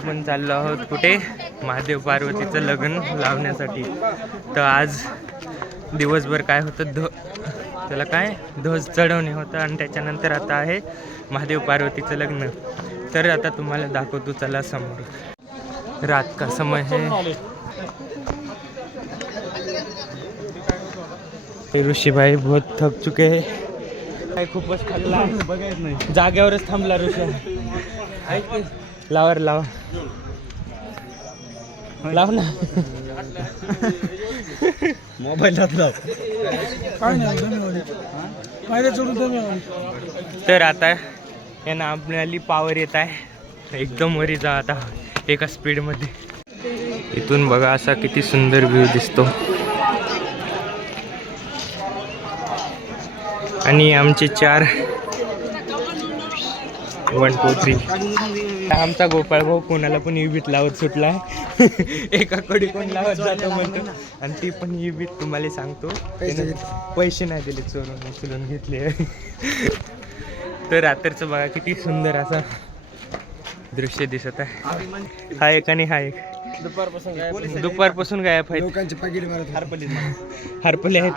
आपण चाललो आहोत कुठे? महादेव पार्वतीचं लग्न लावण्यासाठी. तर आज दिवसभर काय होतं, त्याला काय ध्वज चढवणे होतं आणि त्याच्यानंतर आता आहे महादेव पार्वतीचं लग्न. तर आता तुम्हाला दाखवतो, चला समोर. रात का समय है. ऋषी भाई बहुत थक चुके हैं. काय खूपच थकला, जाग्यावरच थांबला ऋषी. लावर लाव लाव ना मोबाईलात लाव. तर आता यांना आपल्याला पावर येत आहे, एकदम वरी जा आता एका स्पीडमध्ये. इथून बघा असा किती सुंदर व्ह्यू दिसतो. आणि आमचे 4 1 2 3. आमचा गोपाळ भाऊ कोणाला पण इबीत लावत सुटला. एका कडी कोण लावत जातो म्हणतो, आणि ती पण इबीत तुम्हाला सांगतो पैसे नाही दिले, चोरून उचलून घेतले. तर रात्रीचं बघा किती सुंदर असा दृश्य दिसत आहे. हा एक आणि हा एक दुपारपासून गायब आहे. हरपले आहेत.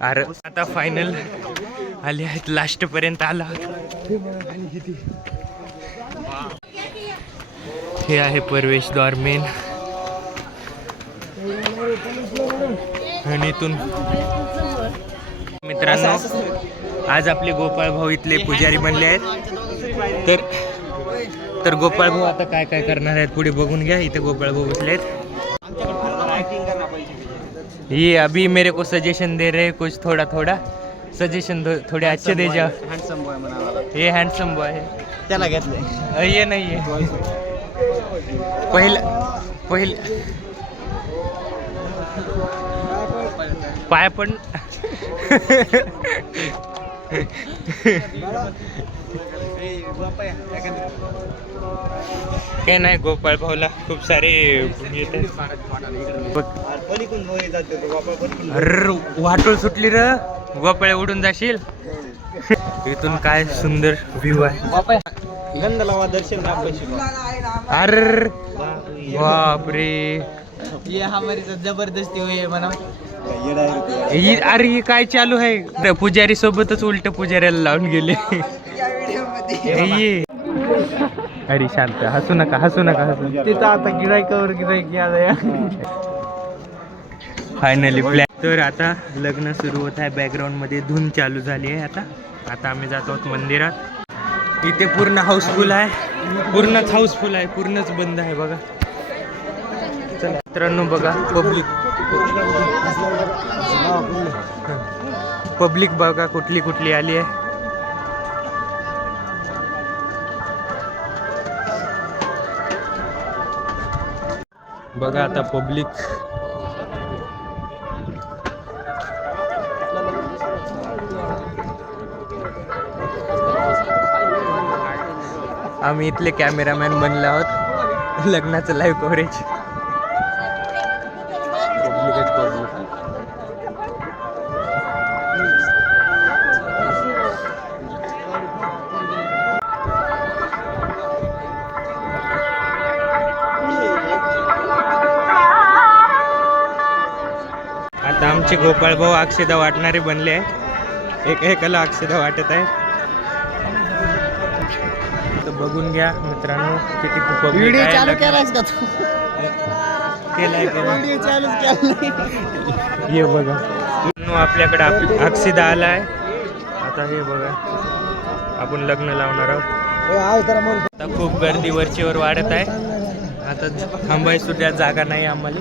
अरे आता फायनल आले आहेत, लास्ट पर्यंत आला. हे आहे प्रवेशद्वार मेन. आणि इथून मित्रांनो, आज आपले गोपाळ भाऊ इथले पुजारी बनले आहेत. तर गोपाळ भाऊ आता काय काय करणार आहेत पुढे बघून घ्या. इथे गोपाळ भाऊ बसले आहेत. ये अभी मेरे को सजेशन दे रहे कुछ थोड़ा थोड़ा सजेशन थोड़े अच्छे दे जाओ. ये हँडसम बॉय है, त्याला घेतलंय. ये नाही आहे पहिलं पाय पण. काय नाही, गोपाळ भाऊला खूप सारे येते. वाटोळ सुटली र, गोपाळ उडून जाशील. इथून काय सुंदर व्ह्यू आहे. गंधलावा दर्शन. अरे बापरे, ये हमारी जबरदस्ती हुई है म्हणा. अरे हे काय चालू आहे? पुजारी सोबतच उलट पुजाऱ्याला लावून गेले. अरे शांत, हसू नका हसू नका हसू. तिथं आता गिरायकावर गिरायक आलं. Finally plan. तर आता लग्न सुरू होत आहे. बॅकग्राऊंड मध्ये धून चालू झाली आहे. आता आम्ही जातो आहोत मंदिरात. इथे पूर्ण हाऊसफुल आहे, पूर्णच हाऊसफुल आहे, पूर्णच बंद आहे बघा. चला मित्रांनो बघा, पब्लिक बघा कुठली कुठली आली आहे. बघा आता पब्लिक. आम्ही इथले कॅमेरामॅन बनले आहोत लग्नाचं लाईव्ह कव्हरेज. आता आमचे गोपाळ भाऊ अक्षदा वाटणारे बनले आहे. एकाला अक्षदा वाटत आहे. तर बघून घ्या मित्रांनो किती खूप व्हिडिओ चालू केलास का तू? केलाय. ये बघा आपल्याकडे अक्षदा आला आहे. आता हे बघा आपण लग्न लावणार आहोत. आता खूप गर्दी वरचीवर वाढत आहे. आता थांबाय सुद्धा जागा नाही आम्हाला.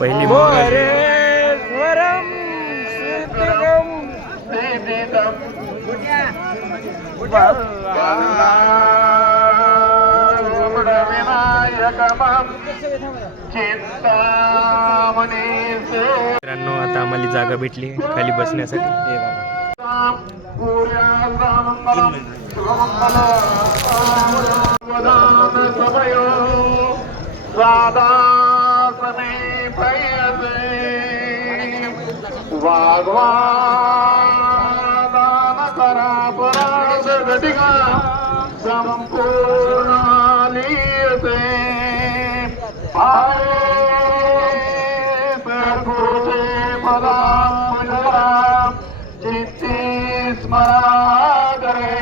पहिली मित्रांनो आता आम्हाला जागा भेटली खाली बसण्यासाठी. वाग्वादान करा पराग घटिका संपूर्णालीयते आये प्रभुते पदांबरा चित्ती स्मरागरे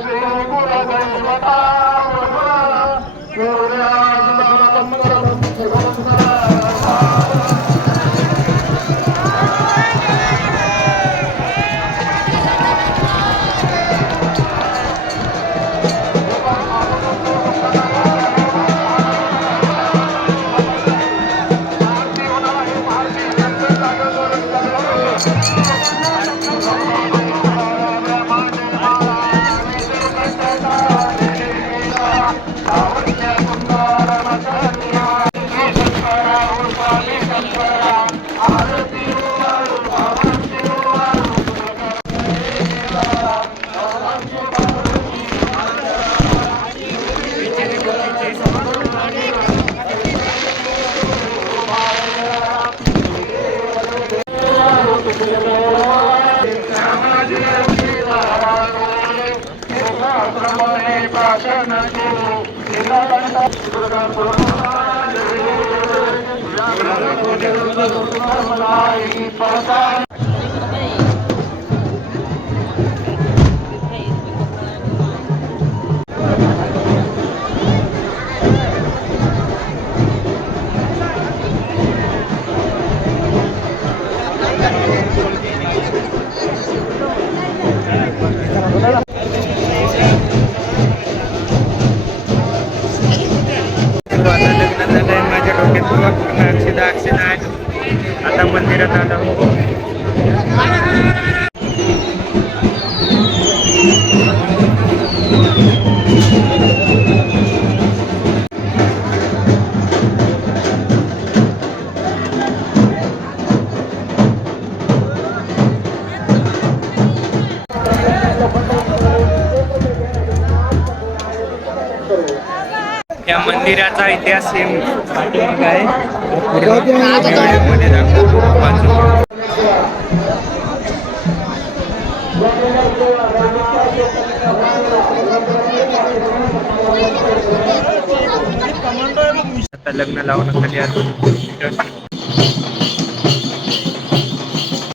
श्री गुरुदैवता माझ्या डोक्यात अक्षदा आता मंदिरात आलो. या मंदिराचा इतिहास पाठीमागे आहे. मध्ये दाखवतो वाचून. आता लग्न लावणं खाली आलो.